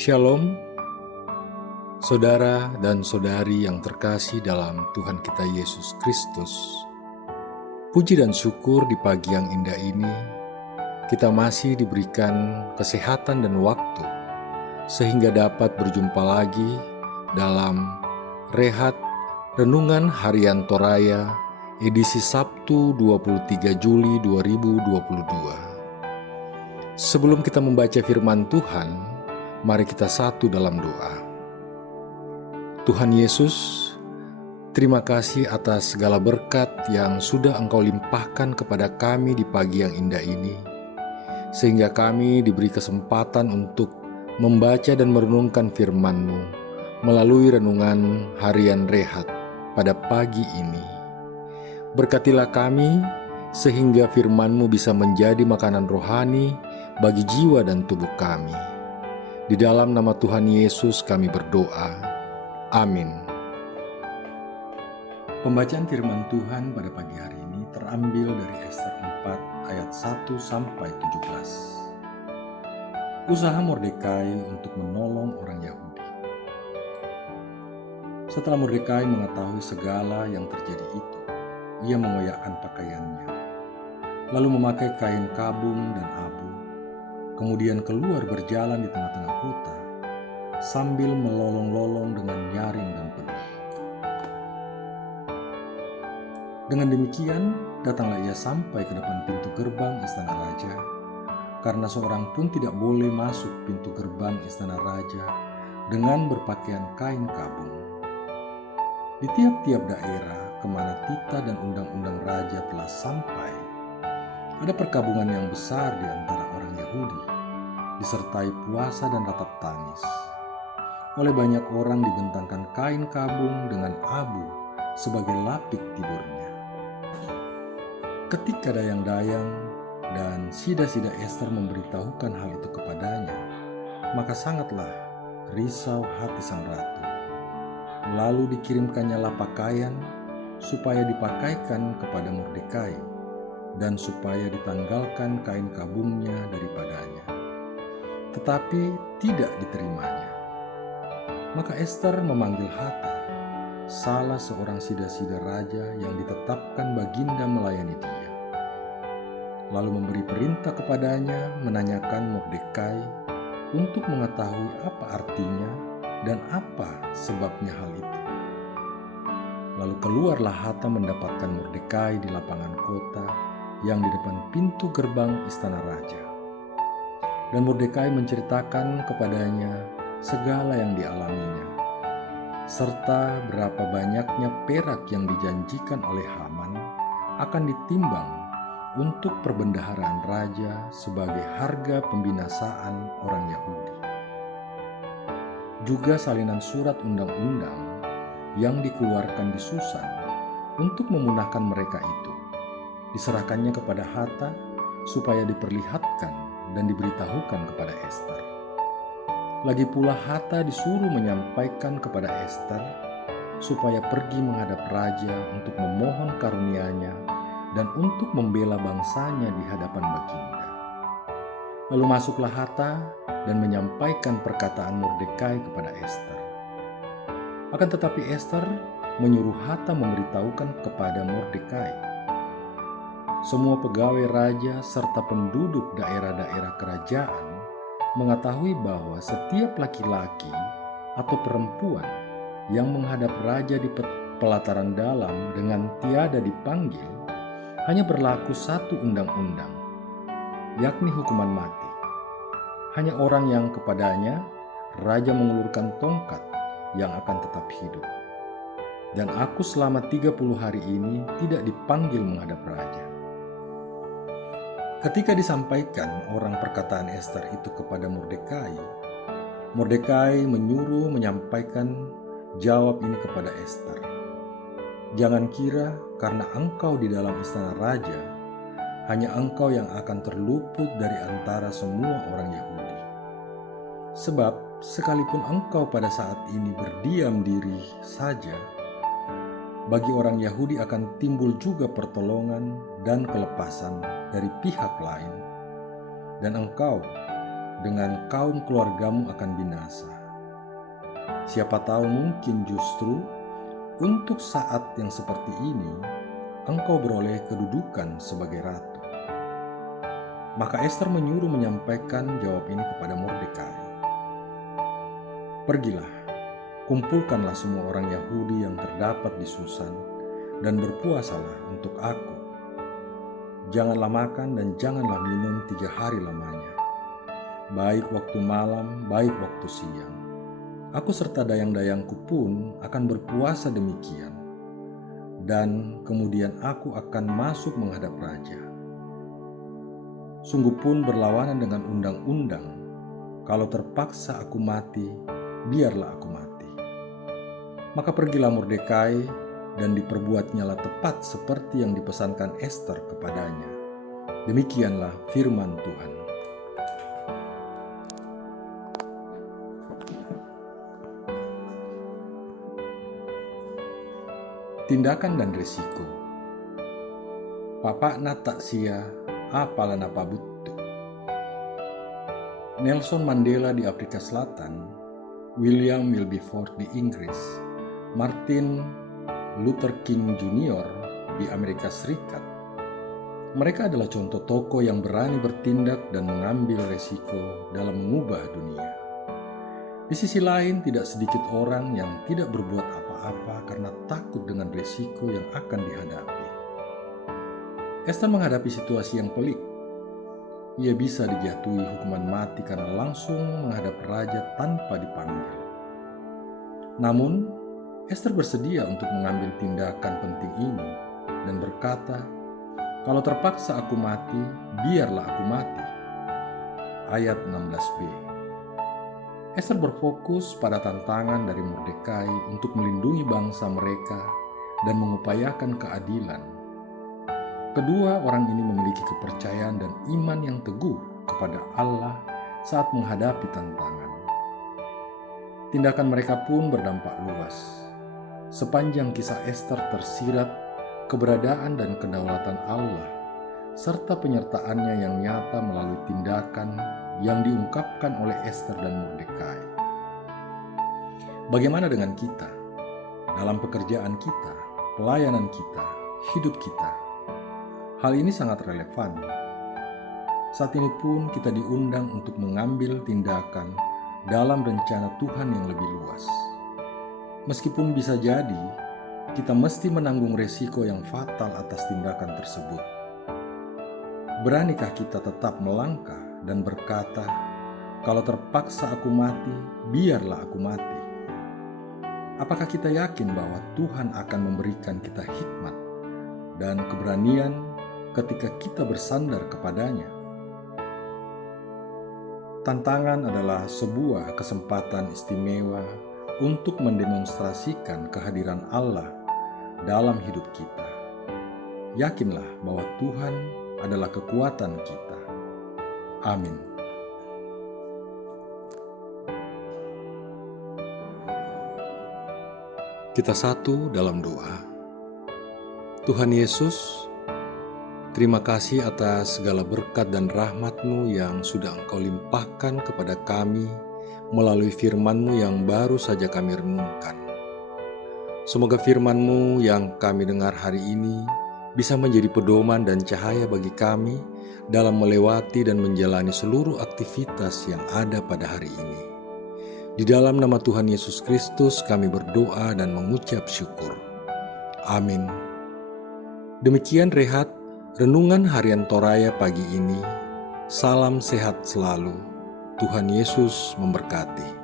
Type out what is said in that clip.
Shalom, saudara dan saudari yang terkasih dalam Tuhan kita Yesus Kristus. Puji dan syukur di pagi yang indah ini, kita masih diberikan kesehatan dan waktu, sehingga dapat berjumpa lagi dalam Rehat Renungan Harian Toraya, edisi Sabtu 23 Juli 2022. Sebelum kita membaca firman Tuhan, mari kita satu dalam doa. Tuhan Yesus, terima kasih atas segala berkat yang sudah Engkau limpahkan kepada kami di pagi yang indah ini, sehingga kami diberi kesempatan untuk membaca dan merenungkan firman-Mu melalui renungan harian Rehat pada pagi ini. Berkatilah kami sehingga firman-Mu bisa menjadi makanan rohani bagi jiwa dan tubuh kami. Di dalam nama Tuhan Yesus kami berdoa. Amin. Pembacaan firman Tuhan pada pagi hari ini terambil dari Ester 4 ayat 1 sampai 17. Usaha Mordekai untuk menolong orang Yahudi. Setelah Mordekai mengetahui segala yang terjadi itu, ia mengoyakkan pakaiannya, lalu memakai kain kabung dan abu. Kemudian keluar berjalan di tengah-tengah kota, sambil melolong-lolong dengan nyaring dan pedih. Dengan demikian, datanglah ia sampai ke depan pintu gerbang istana raja, karena seorang pun tidak boleh masuk pintu gerbang istana raja dengan berpakaian kain kabung. Di tiap-tiap daerah kemana titah dan undang-undang raja telah sampai, ada perkabungan yang besar di antara orang Yahudi, disertai puasa dan ratap tangis. Oleh banyak orang dibentangkan kain kabung dengan abu sebagai lapik tidurnya. Ketika dayang-dayang dan sida-sida Ester memberitahukan hal itu kepadanya, maka sangatlah risau hati sang ratu. Lalu dikirimkannya pakaian supaya dipakaikan kepada Mordekai, dan supaya ditanggalkan kain kabungnya daripadanya. Tetapi tidak diterimanya. Maka Ester memanggil Hata, salah seorang sida-sida raja yang ditetapkan baginda melayani dia. Lalu memberi perintah kepadanya menanyakan Mordekai untuk mengetahui apa artinya dan apa sebabnya hal itu. Lalu keluarlah Hata mendapatkan Mordekai di lapangan kota yang di depan pintu gerbang istana raja. Dan Mordekai menceritakan kepadanya segala yang dialaminya, serta berapa banyaknya perak yang dijanjikan oleh Haman akan ditimbang untuk perbendaharaan raja sebagai harga pembinasaan orang Yahudi. Juga salinan surat undang-undang yang dikeluarkan di Susan untuk memunahkan mereka itu diserahkannya kepada Hata supaya diperlihatkan dan diberitahukan kepada Ester. Lagi pula Hata disuruh menyampaikan kepada Ester supaya pergi menghadap raja untuk memohon karunia-Nya dan untuk membela bangsanya di hadapan baginda. Lalu masuklah Hata dan menyampaikan perkataan Mordekai kepada Ester. Akan tetapi Ester menyuruh Hata memberitahukan kepada Mordekai. Semua pegawai raja serta penduduk daerah-daerah kerajaan mengetahui bahwa setiap laki-laki atau perempuan yang menghadap raja di pelataran dalam dengan tiada dipanggil, hanya berlaku satu undang-undang, yakni hukuman mati. Hanya orang yang kepadanya raja mengulurkan tongkat yang akan tetap hidup. Dan aku selama 30 hari ini tidak dipanggil menghadap raja. Ketika disampaikan orang perkataan Ester itu kepada Mordekai, Mordekai menyuruh menyampaikan jawab ini kepada Ester. Jangan kira karena engkau di dalam istana raja, hanya engkau yang akan terluput dari antara semua orang Yahudi. Sebab sekalipun engkau pada saat ini berdiam diri saja, bagi orang Yahudi akan timbul juga pertolongan dan kelepasan dari pihak lain, dan engkau dengan kaum keluargamu akan binasa. Siapa tahu mungkin justru untuk saat yang seperti ini engkau beroleh kedudukan sebagai ratu. Maka Ester menyuruh menyampaikan jawab ini kepada Mordekai. Pergilah, kumpulkanlah semua orang Yahudi yang terdapat di Susan dan berpuasalah untuk aku. Janganlah makan dan janganlah minum 3 hari lamanya, baik waktu malam, baik waktu siang. Aku serta dayang-dayangku pun akan berpuasa demikian, dan kemudian aku akan masuk menghadap raja. Sungguh pun berlawanan dengan undang-undang. Kalau terpaksa aku mati, biarlah aku mati. Maka pergilah Mordekai, dan diperbuatnyalah tepat seperti yang dipesankan Ester kepadanya. Demikianlah firman Tuhan. Tindakan dan risiko. Papa na tak sia, apala na pabutto. Nelson Mandela di Afrika Selatan, William Wilberforce di Inggris, Martin Luther King Jr. di Amerika Serikat. Mereka adalah contoh tokoh yang berani bertindak dan mengambil resiko dalam mengubah dunia. Di sisi lain, tidak sedikit orang yang tidak berbuat apa-apa karena takut dengan risiko yang akan dihadapi. Ester menghadapi situasi yang pelik. Ia bisa dijatuhi hukuman mati karena langsung menghadap raja tanpa dipanggil. Namun, Ester bersedia untuk mengambil tindakan penting ini dan berkata, "Kalau terpaksa aku mati, biarlah aku mati." Ayat 16b. Ester berfokus pada tantangan dari Mordekai untuk melindungi bangsa mereka dan mengupayakan keadilan. Kedua orang ini memiliki kepercayaan dan iman yang teguh kepada Allah saat menghadapi tantangan. Tindakan mereka pun berdampak luas. Sepanjang kisah Ester tersirat keberadaan dan kedaulatan Allah, serta penyertaannya yang nyata melalui tindakan yang diungkapkan oleh Ester dan Mordekai. Bagaimana dengan kita? Dalam pekerjaan kita, pelayanan kita, hidup kita. Hal ini sangat relevan. Saat ini pun kita diundang untuk mengambil tindakan dalam rencana Tuhan yang lebih luas. Meskipun bisa jadi, kita mesti menanggung resiko yang fatal atas tindakan tersebut. Beranikah kita tetap melangkah dan berkata, "Kalau terpaksa aku mati, biarlah aku mati"? Apakah kita yakin bahwa Tuhan akan memberikan kita hikmat dan keberanian ketika kita bersandar kepadanya? Tantangan adalah sebuah kesempatan istimewa untuk mendemonstrasikan kehadiran Allah dalam hidup kita. Yakinlah bahwa Tuhan adalah kekuatan kita. Amin. Kita satu dalam doa. Tuhan Yesus, terima kasih atas segala berkat dan rahmat-Mu yang sudah Engkau limpahkan kepada kami melalui firman-Mu yang baru saja kami renungkan. Semoga firman-Mu yang kami dengar hari ini bisa menjadi pedoman dan cahaya bagi kami dalam melewati dan menjalani seluruh aktivitas yang ada pada hari ini. Di dalam nama Tuhan Yesus Kristus kami berdoa dan mengucap syukur. Amin. Demikian rehat renungan harian Toraya pagi ini. Salam sehat selalu. Tuhan Yesus memberkati.